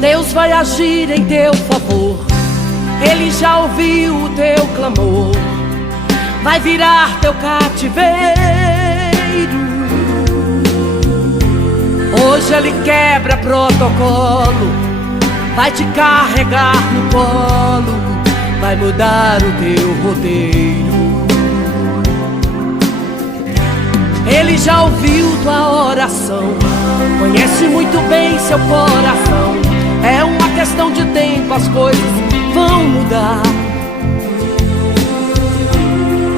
Deus vai agir em teu favor. Ele já ouviu o teu clamor. Vai virar teu cativeiro. Hoje Ele quebra protocolo. Vai te carregar no colo. Vai mudar o teu roteiro. Ele já ouviu tua oração. Conhece muito bem seu coração. É uma questão de tempo, as coisas vão mudar.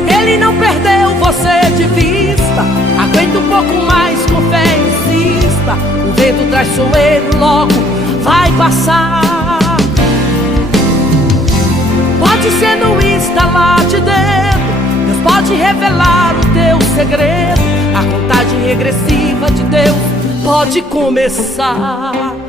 Ele não perdeu você de vista. Aguenta um pouco mais, com fé insista. O vento traiçoeiro logo vai passar. Pode ser no estalar de dedo. Deus pode revelar o teu segredo. A contagem regressiva de Deus pode começar.